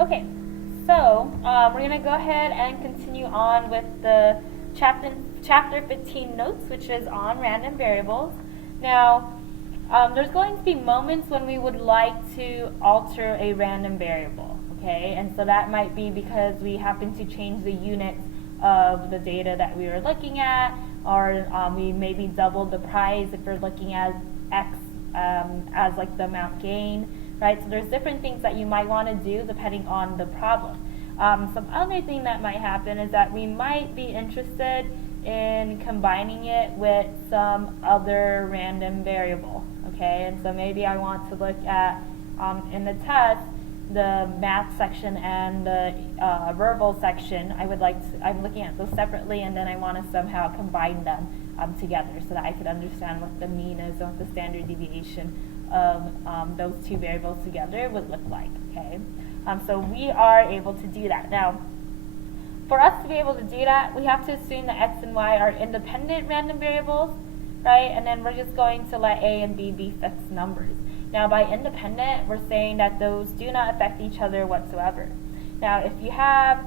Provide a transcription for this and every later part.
Okay, so we're going to go ahead and continue on with the chapter 15 notes, which is on random variables. Now, there's going to be moments when we would like to alter a random variable, okay? And so that might be because we happen to change the units of the data that we were looking at, or we maybe doubled the price if we're looking at X as like the amount gained, right? So there's different things that you might want to do depending on the problem. Some other thing that might happen is that we might be interested in combining it with some other random variable, okay? And so maybe I want to look at, in the test, the math section and the verbal section. I'm looking at those separately, and then I want to somehow combine them together so that I could understand what the mean is and what the standard deviation of those two variables together would look like, okay? So we are able to do that. Now, for us to be able to do that, we have to assume that x and y are independent random variables, right? And then we're just going to let a and b be fixed numbers. Now, by independent, we're saying that those do not affect each other whatsoever. Now, if you have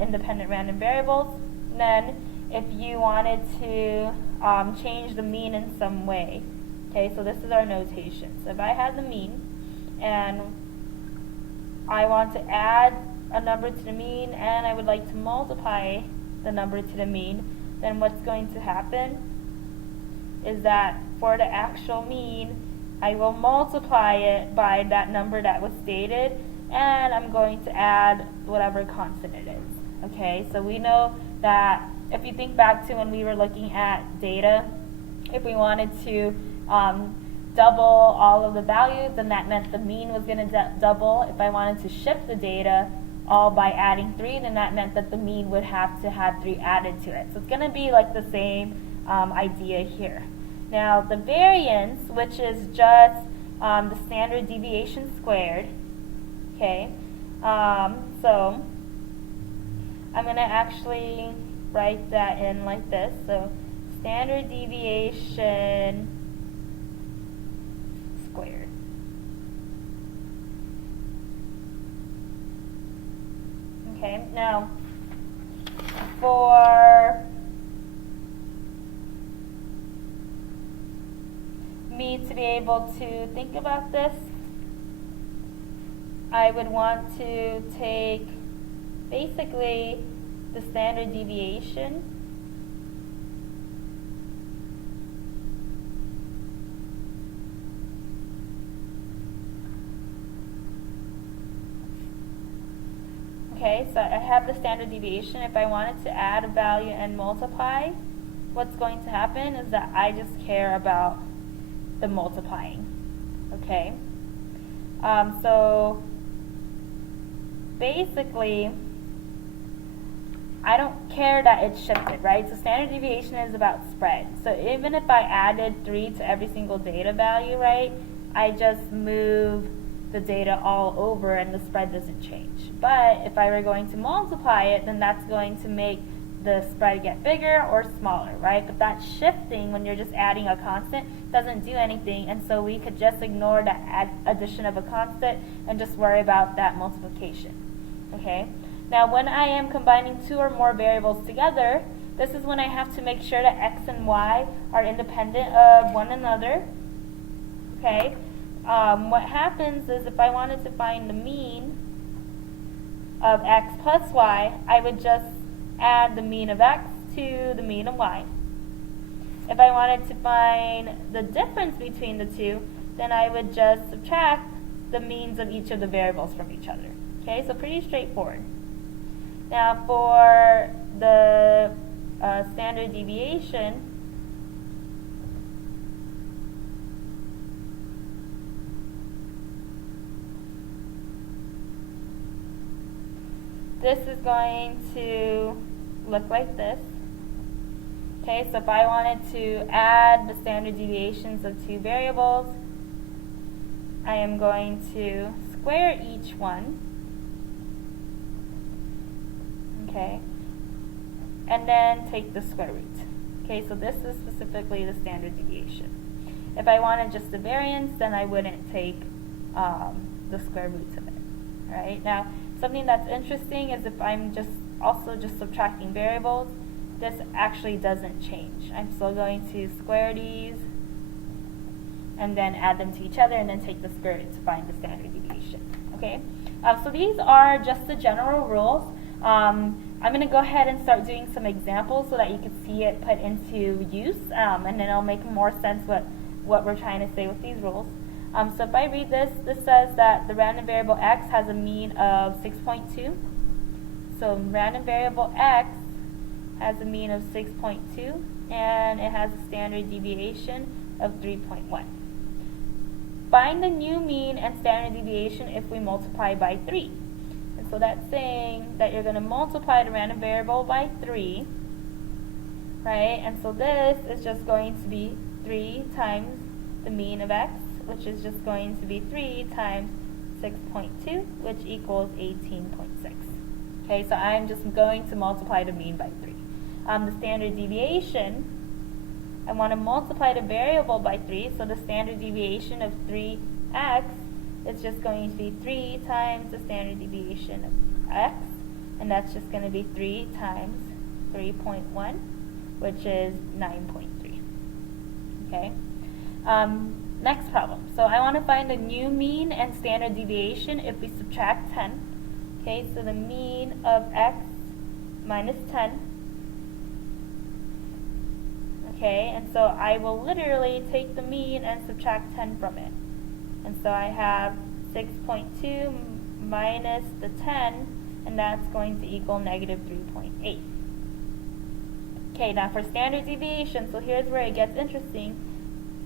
independent random variables, then if you wanted to change the mean in some way, okay, so this is our notation. So if I had the mean and I want to add a number to the mean and I would like to multiply the number to the mean, then what's going to happen is that for the actual mean, I will multiply it by that number that was stated, and I'm going to add whatever constant it is. Okay, so we know that if you think back to when we were looking at data, if we wanted to double all of the values, then that meant the mean was going to double. If I wanted to shift the data all by adding 3, then that meant that the mean would have to have 3 added to it. So it's going to be like the same idea here. Now, the variance, which is just the standard deviation squared, okay, so I'm going to actually write that in like this. So standard deviation squared. Okay, now for me to be able to think about this, I would want to take basically the standard deviation okay, so I have the standard deviation. If I wanted to add a value and multiply, what's going to happen is that I just care about the multiplying, okay? So basically, I don't care that it's shifted, right? So standard deviation is about spread. So even if I added 3 to every single data value, right, I just move the data all over and the spread doesn't change. But if I were going to multiply it, then that's going to make the spread get bigger or smaller, right? But that shifting, when you're just adding a constant, doesn't do anything, and so we could just ignore that addition of a constant and just worry about that multiplication, okay? Now, when I am combining 2 or more variables together, this is when I have to make sure that x and y are independent of one another, okay? What happens is if I wanted to find the mean of x plus y, I would just add the mean of x to the mean of y. If I wanted to find the difference between the two, then I would just subtract the means of each of the variables from each other. Okay, so pretty straightforward. Now for the standard deviation, this is going to look like this. Okay, so if I wanted to add the standard deviations of 2 variables, I am going to square each one, okay, and then take the square root. Okay, so this is specifically the standard deviation. If I wanted just the variance, then I wouldn't take the square roots of it. right? Now, something that's interesting is if I'm just subtracting variables, this actually doesn't change. I'm still going to square these and then add them to each other and then take the square root to find the standard deviation. Okay, so these are just the general rules. I'm going to go ahead and start doing some examples so that you can see it put into use, and then it'll make more sense what we're trying to say with these rules. So if I read this, this says that the random variable x has a mean of 6.2. So random variable x has a mean of 6.2, and it has a standard deviation of 3.1. Find the new mean and standard deviation if we multiply by 3. And so that's saying that you're going to multiply the random variable by 3, right? And so this is just going to be 3 times the mean of x, which is just going to be 3 times 6.2, which equals 18.6. Okay, so I'm just going to multiply the mean by 3. The standard deviation, I want to multiply the variable by 3, so the standard deviation of 3x is just going to be 3 times the standard deviation of x, and that's just going to be 3 times 3.1, which is 9.3. Okay. Next problem. So I want to find the new mean and standard deviation if we subtract 10. Okay, so the mean of x minus 10. Okay, and so I will literally take the mean and subtract 10 from it. And so I have 6.2 minus the 10, and that's going to equal negative 3.8. Okay, now for standard deviation, so here's where it gets interesting.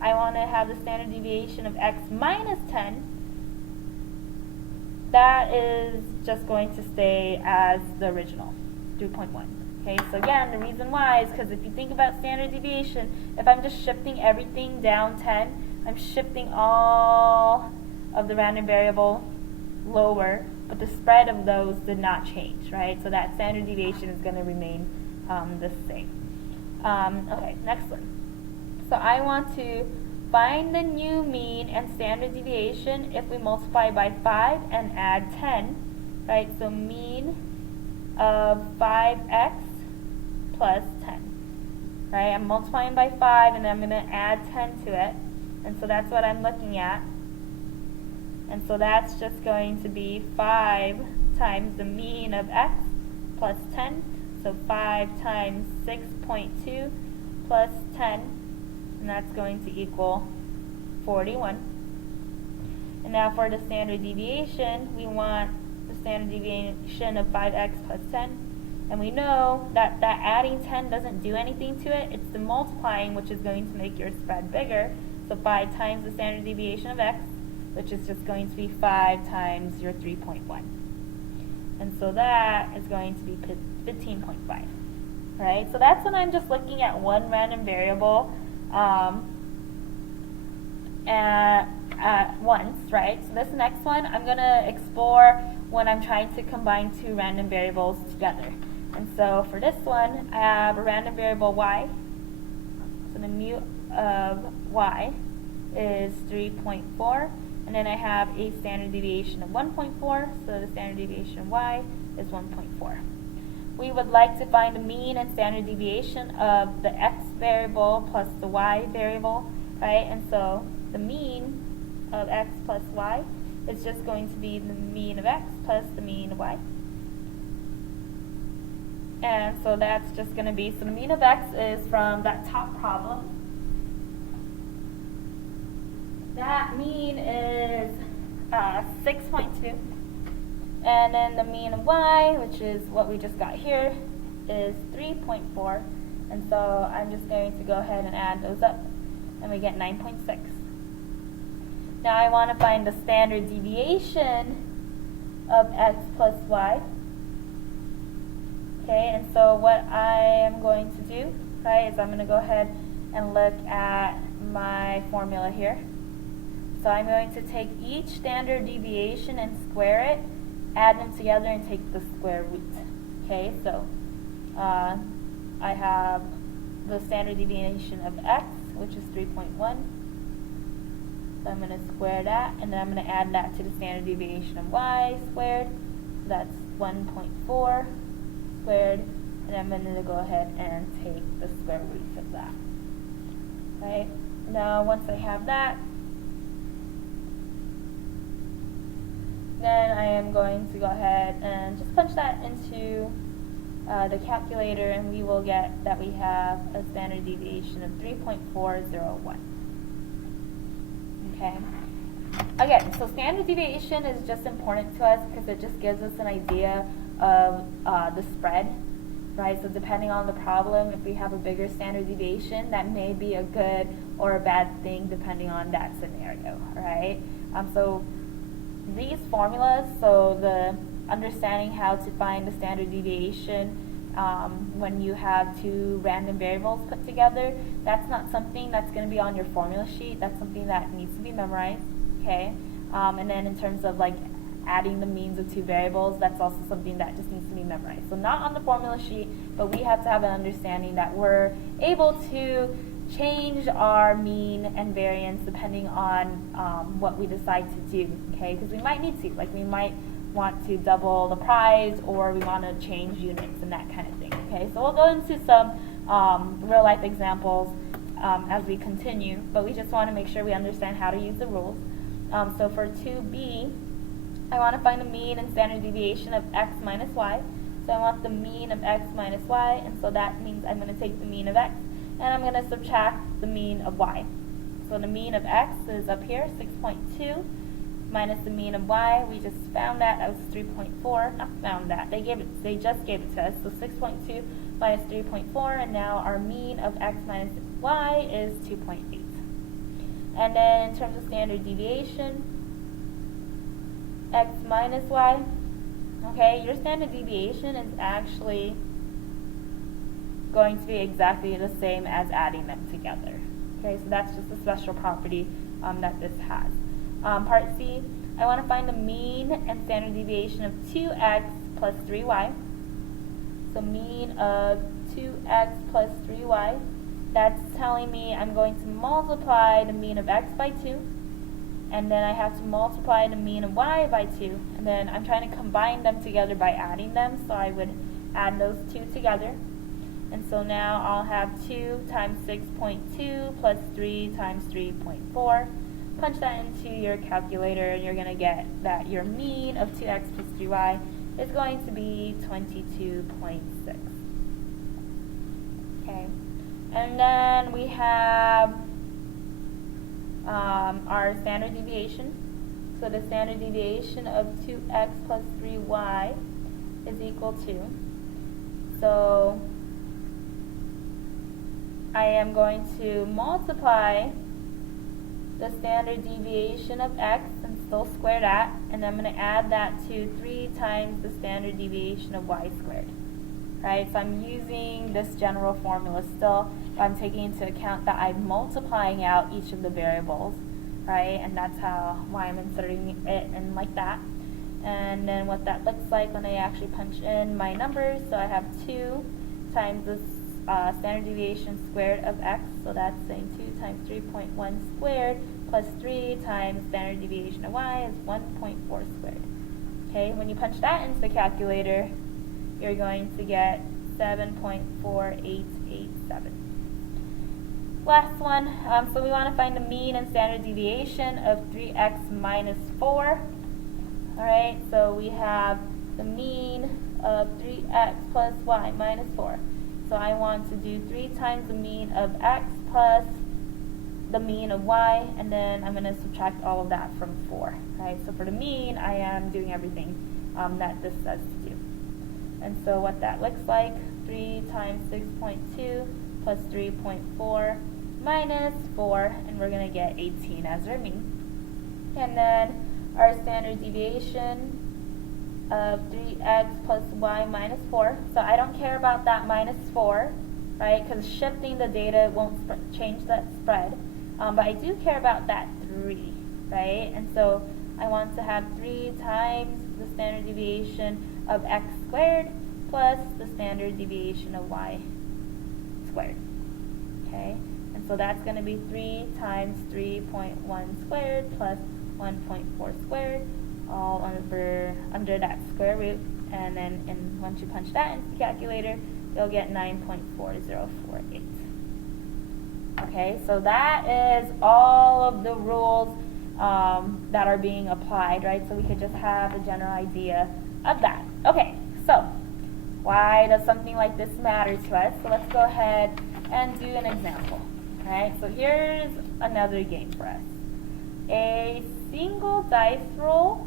I want to have the standard deviation of x minus 10. That is just going to stay as the original, 3.1. Okay, so again, the reason why is because if you think about standard deviation, if I'm just shifting everything down 10, I'm shifting all of the random variable lower, but the spread of those did not change, right? So that standard deviation is going to remain the same. Okay, next one. So I want to find the new mean and standard deviation if we multiply by 5 and add 10, right? So mean of 5x plus 10, right? I'm multiplying by 5 and then I'm going to add 10 to it, and so that's what I'm looking at. And so that's just going to be 5 times the mean of x plus 10, so 5 times 6.2 plus 10, and that's going to equal 41. And now for the standard deviation, we want the standard deviation of 5x plus 10. And we know that adding 10 doesn't do anything to it. It's the multiplying which is going to make your spread bigger. So 5 times the standard deviation of x, which is just going to be 5 times your 3.1. And so that is going to be 15.5. Right? So that's when I'm just looking at one random variable at once, right? So this next one, I'm going to explore when I'm trying to combine two random variables together. And so for this one, I have a random variable y. So the mu of y is 3.4. And then I have a standard deviation of 1.4. So the standard deviation of y is 1.4. We would like to find the mean and standard deviation of the x variable plus the y variable, right? And so the mean of x plus y is just going to be the mean of x plus the mean of y. And so that's just going to be, so the mean of x is from that top problem. That mean is 6.2. And then the mean of y, which is what we just got here, is 3.4. And so I'm just going to go ahead and add those up, and we get 9.6. Now I want to find the standard deviation of x plus y. Okay, and so what I am going to do, right, is I'm going to go ahead and look at my formula here. So I'm going to take each standard deviation and square it, add them together, and take the square root. Okay, so I have the standard deviation of x, which is 3.1, So I'm going to square that, and then I'm going to add that to the standard deviation of y squared. So that's 1.4 squared, and I'm going to go ahead and take the square roots of that. Right? Now, once I have that, then I am going to go ahead and just punch that into the calculator, and we will get that we have a standard deviation of 3.401. Okay. Again, so standard deviation is just important to us because it just gives us an idea of the spread, right? So depending on the problem, if we have a bigger standard deviation, that may be a good or a bad thing depending on that scenario, right? So these formulas, so the understanding how to find the standard deviation when you have two random variables put together, that's not something that's going to be on your formula sheet. That's something that needs to be memorized, okay? And then in terms of like adding the means of two variables, that's also something that just needs to be memorized. So not on the formula sheet, but we have to have an understanding that we're able to change our mean and variance depending on what we decide to do, okay? Because we might need to, like we might want to double the price, or we want to change units and that kind of thing, okay? So we'll go into some real life examples as we continue, but we just want to make sure we understand how to use the rules. So for 2b, I want to find the mean and standard deviation of x minus y. So I want the mean of x minus y, and so that means I'm going to take the mean of x, and I'm going to subtract the mean of y. So the mean of x is up here, 6.2, minus the mean of y. We just found that was 3.4. Not found that. They just gave it to us. So 6.2 minus 3.4, and now our mean of x minus y is 2.8. And then in terms of standard deviation, x minus y, okay, your standard deviation is actually going to be exactly the same as adding them together. Okay, so that's just a special property that this has. Part C, I want to find the mean and standard deviation of 2x plus 3y. So mean of 2x plus 3y, that's telling me I'm going to multiply the mean of x by 2, and then I have to multiply the mean of y by 2, and then I'm trying to combine them together by adding them, so I would add those two together. And so now I'll have 2 times 6.2 plus 3 times 3.4. Punch that into your calculator, and you're going to get that your mean of 2x plus 3y is going to be 22.6. Okay, and then we have our standard deviation. So the standard deviation of 2x plus 3y is equal to, so I am going to multiply the standard deviation of x and still square that, and I'm going to add that to 3 times the standard deviation of y squared. Right, so I'm using this general formula still, but I'm taking into account that I'm multiplying out each of the variables, right, and that's why I'm inserting it in like that. And then what that looks like when I actually punch in my numbers, so I have 2 times the standard deviation squared of x, so that's saying 2 times 3.1 squared plus 3 times standard deviation of y is 1.4 squared. Okay, when you punch that into the calculator, you're going to get 7.4887. Last one, so we want to find the mean and standard deviation of 3x minus 4. Alright, so we have the mean of 3x plus y minus 4. So I want to do 3 times the mean of x plus the mean of y, and then I'm going to subtract all of that from 4. Right? So for the mean, I am doing everything that this says to do. And so what that looks like, 3 times 6.2 plus 3.4 minus 4, and we're going to get 18 as our mean. And then our standard deviation of 3x plus y minus 4. So I don't care about that minus 4, right, because shifting the data won't change that spread. But I do care about that 3, right? And so I want to have 3 times the standard deviation of x squared plus the standard deviation of y squared. Okay, And so that's going to be 3 times 3.1 squared plus 1.4 squared, all under that square root. And then once you punch that into the calculator, you'll get 9.4048. Okay, so that is all of the rules that are being applied, right? So we could just have a general idea of that. Okay, so why does something like this matter to us? So let's go ahead and do an example. Alright, so here's another game for us. A single dice roll.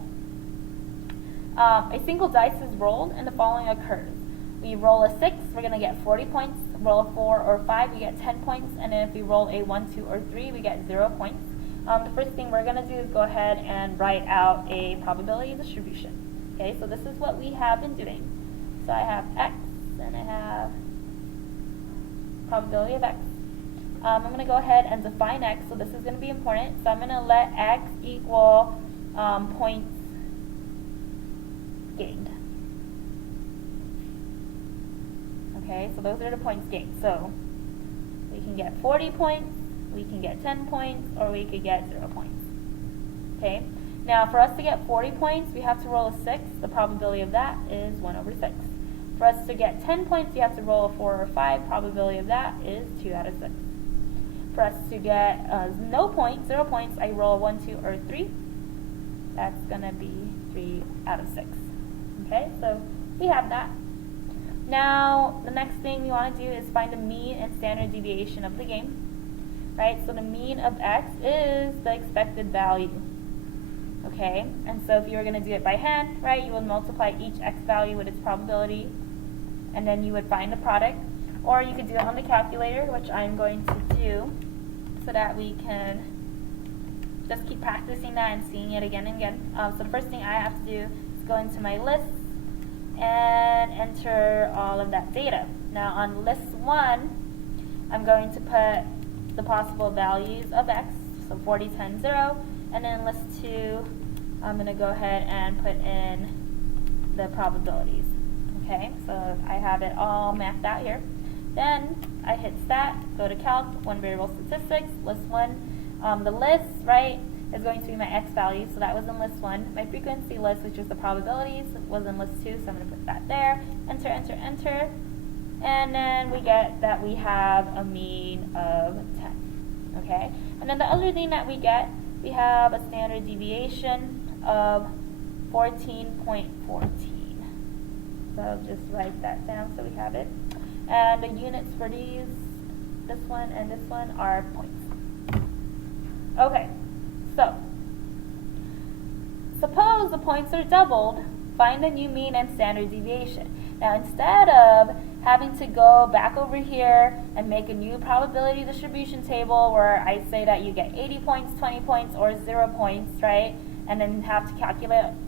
A single dice is rolled and the following occurs. We roll a 6, we're going to get 40 points. Roll a 4 or 5, we get 10 points. And then if we roll a 1, 2, or 3, we get 0 points. The first thing we're going to do is go ahead and write out a probability distribution. Okay, so this is what we have been doing. So I have x and I have probability of x. I'm going to go ahead and define x, so this is going to be important. So I'm going to let x equal points gained. Okay, so those are the points gained. So we can get 40 points, we can get 10 points, or we could get 0 points. Okay, now for us to get 40 points, we have to roll a 6. The probability of that is 1 over 6. For us to get 10 points, you have to roll a 4 or 5. Probability of that is 2 out of 6. For us to get 0 points, I roll a 1, 2, or 3. That's going to be 3 out of 6. Okay, so we have that. Now, the next thing we want to do is find the mean and standard deviation of the game. Right, so the mean of x is the expected value. Okay, and so if you were going to do it by hand, right, you would multiply each x value with its probability, and then you would find the product. Or you could do it on the calculator, which I'm going to do, so that we can just keep practicing that and seeing it again and again. So the first thing I have to do is go into my list and enter all of that data. Now on list 1, I'm going to put the possible values of x, so 40, 10, 0, and then list 2, I'm going to go ahead and put in the probabilities. Okay, so I have it all mapped out here. Then I hit stat, go to calc, one variable statistics, list 1. The list, right, is going to be my x value, so that was in list 1. My frequency list, which is the probabilities, was in list 2, so I'm going to put that there. Enter, enter, enter. And then we get that we have a mean of 10. Okay? And then the other thing that we get, we have a standard deviation of 14.14. So I'll just write that down so we have it. And the units for these, this one and this one, are points. Okay, so suppose the points are doubled, find the new mean and standard deviation. Now instead of having to go back over here and make a new probability distribution table where I say that you get 80 points, 20 points, or 0 points, right? And then have to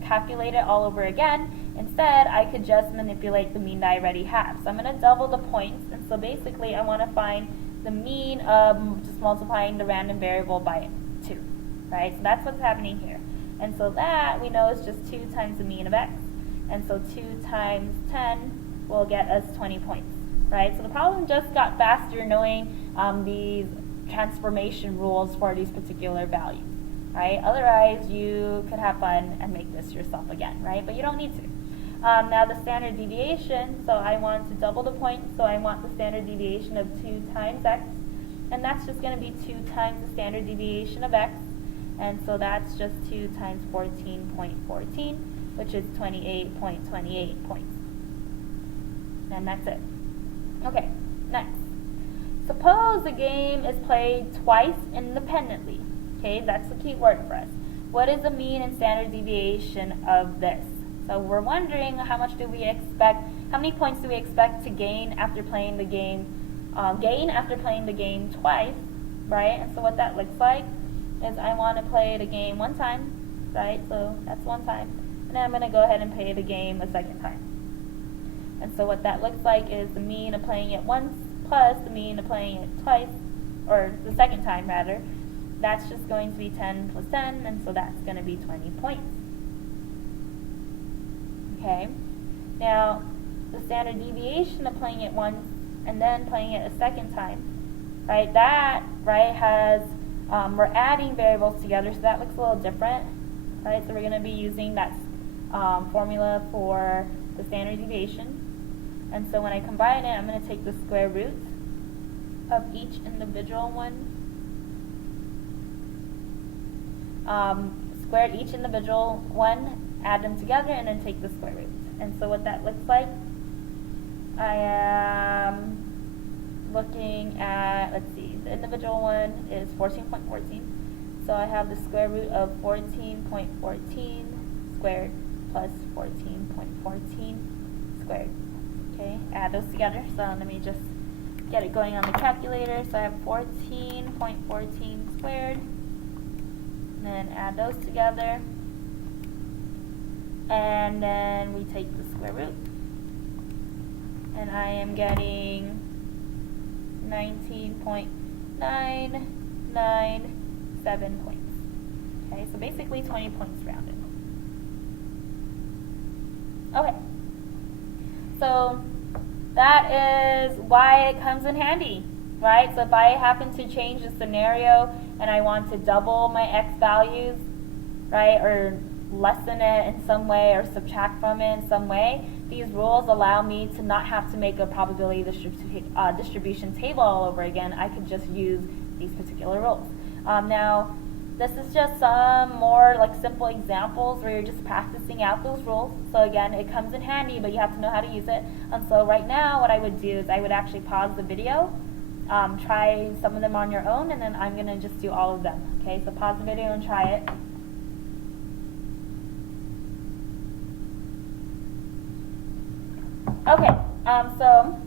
calculate it all over again. Instead, I could just manipulate the mean that I already have. So I'm going to double the points, and so basically I want to find the mean of just multiplying the random variable by 2, right? So that's what's happening here. And so that we know is just 2 times the mean of x, and so 2 times 10 will get us 20 points, right? So the problem just got faster knowing these transformation rules for these particular values. Right? Otherwise, you could have fun and make this yourself again, right? But you don't need to. Now the standard deviation, so I want to double the points, so I want the standard deviation of 2 times x, and that's just going to be 2 times the standard deviation of x, and so that's just 2 times 14.14, which is 28.28 points. And that's it. Okay, next. Suppose the game is played twice independently. Okay, that's the key word for us. What is the mean and standard deviation of this? So we're wondering how many points do we expect to gain after playing the game, twice, right? And so what that looks like is I want to play the game 1 time, right? So that's 1 time. And then I'm going to go ahead and play the game a 2nd time. And so what that looks like is the mean of playing it once plus the mean of playing it twice, or the 2nd time rather. That's just going to be 10 plus 10, and so that's going to be 20 points. Okay, now the standard deviation of playing it once and then playing it a 2nd time right? That, right, has, we're adding variables together, so that looks a little different, right? So we're going to be using that formula for the standard deviation. And so when I combine it, I'm going to take the square root of each individual one, square each individual one, add them together, and then take the square root. And so what that looks like, I am looking at, let's see, the individual one is 14.14. So I have the square root of 14.14 squared plus 14.14 squared. Okay, add those together. So let me just get it going on the calculator. So I have 14.14 squared. And then add those together. And then we take the square root. And I am getting 19.997 points. Okay, so basically 20 points rounded. Okay, so that is why it comes in handy, right? So if I happen to change the scenario and I want to double my x values, right, or lessen it in some way or subtract from it in some way, these rules allow me to not have to make a probability distribution table all over again. I could just use these particular rules. Now, this is just some more like simple examples where you're just practicing out those rules. So again, it comes in handy, but you have to know how to use it. And so right now, what I would do is I would actually pause the video, try some of them on your own, and then I'm going to just do all of them. Okay, so pause the video and try it. Okay, so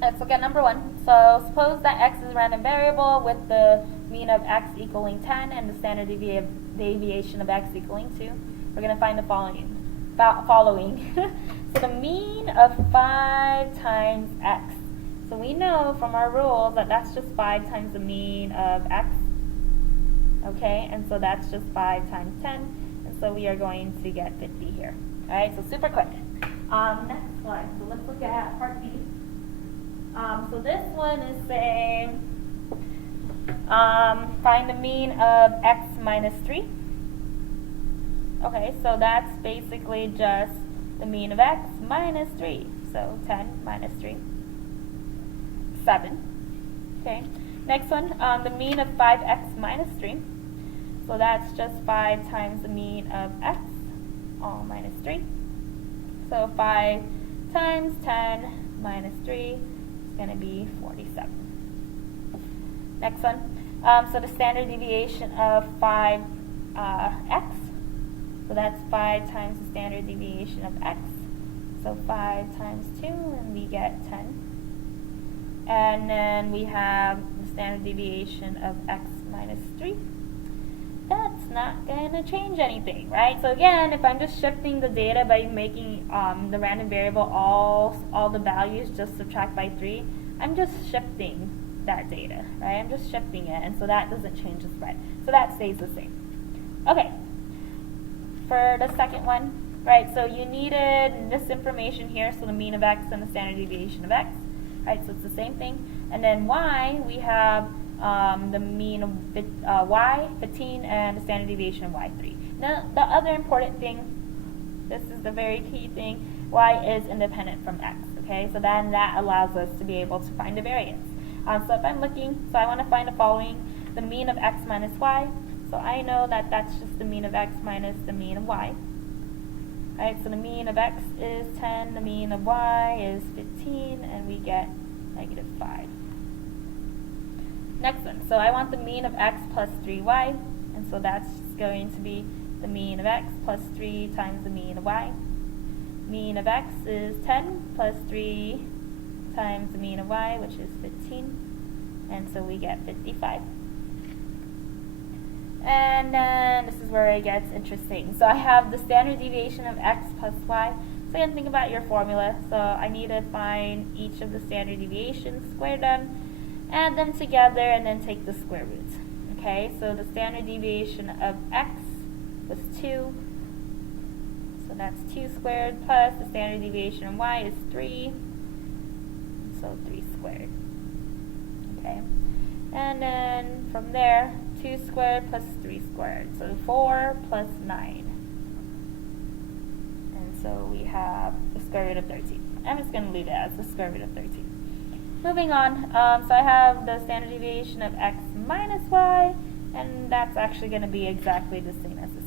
let's look at number one. So suppose that x is a random variable with the mean of x equaling 10 and the standard deviation of x equaling 2. We're going to find the following. So the mean of 5 times x. So we know from our rules that that's just 5 times the mean of x. Okay, and so that's just 5 times 10. And so we are going to get 50 here. All right, so super quick. Next slide. So let's look at part B. So this one is saying find the mean of x minus 3. Okay, so that's basically just the mean of x minus 3. So 10 minus 3, 7. Okay, next one, the mean of 5x minus 3. So that's just 5 times the mean of x, all minus 3. So 5 times 10 minus 3 is going to be 47. Next one, so the standard deviation of 5x. So that's 5 times the standard deviation of x. So 5 times 2, and we get 10. And then we have the standard deviation of x minus 3. That's not going to change anything, right? So again, if I'm just shifting the data by making the random variable all the values just subtract by 3, I'm just shifting that data, right? I'm just shifting it, and so that doesn't change the spread. So that stays the same. Okay, for the second one, right, so you needed this information here, so the mean of x and the standard deviation of x, right? So it's the same thing. And then y, we have the mean of y, 15, and the standard deviation of y, 3. Now, the other important thing, this is the very key thing, y is independent from x, okay? So then that allows us to be able to find the variance. So if I'm looking, so I want to find the following, the mean of x minus y. So I know that that's just the mean of x minus the mean of y. Right, so the mean of x is 10, the mean of y is 15, and we get negative 5. Next one, so I want the mean of x plus 3y, and so that's going to be the mean of x plus 3 times the mean of y. Mean of x is 10 plus 3 times the mean of y, which is 15, and so we get 55. And then this is where it gets interesting. So I have the standard deviation of x plus y. So again, think about your formula. So I need to find each of the standard deviations, square them, add them together, and then take the square root. Okay, so the standard deviation of x was 2. So that's 2 squared, plus the standard deviation of y is 3. So 3 squared. Okay. And then from there, 2 squared plus 3 squared. So 4 plus 9. And so we have the square root of 13. I'm just going to leave it as the square root of 13. Moving on, so I have the standard deviation of x minus y, and that's actually going to be exactly the same as the